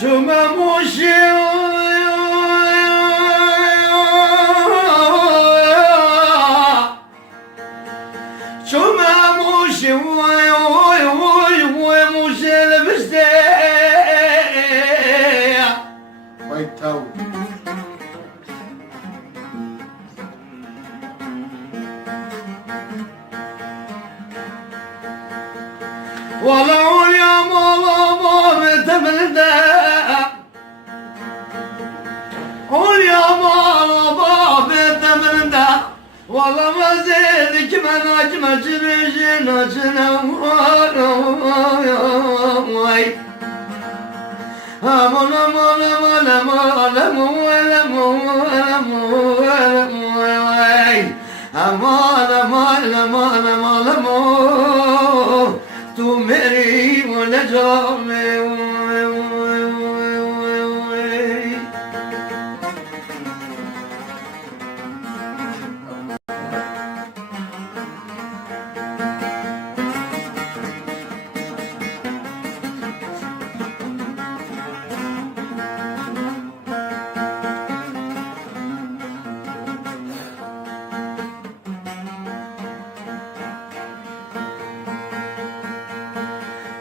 شما موشي شما موشي موشي لبستي ويتاو والله يا ماما تبلده قول يا ماما تبلده والله ما زيدك من اجمل جريجنا جنوي مولا مولا مولا مولا مولا مولا مولا مولا مولا مولا تو میری و نجامی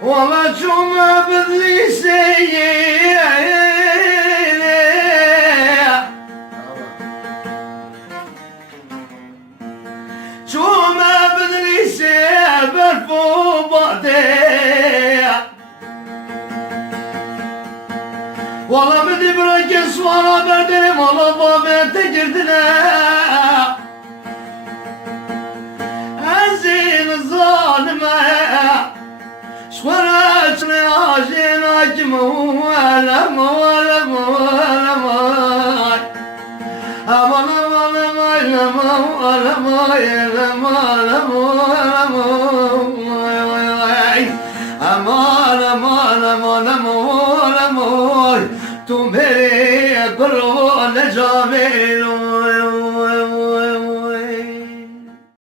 والله جمعة بالليسية جمعة بالليسية بالفوباتي والله بدي بركز والله بدري والله ضابط تجردنا أزين الظالمة شورتني عاشين أجمو ولا مولا مولا مولا أمالا مولا مولا مولا مولا مولا مولا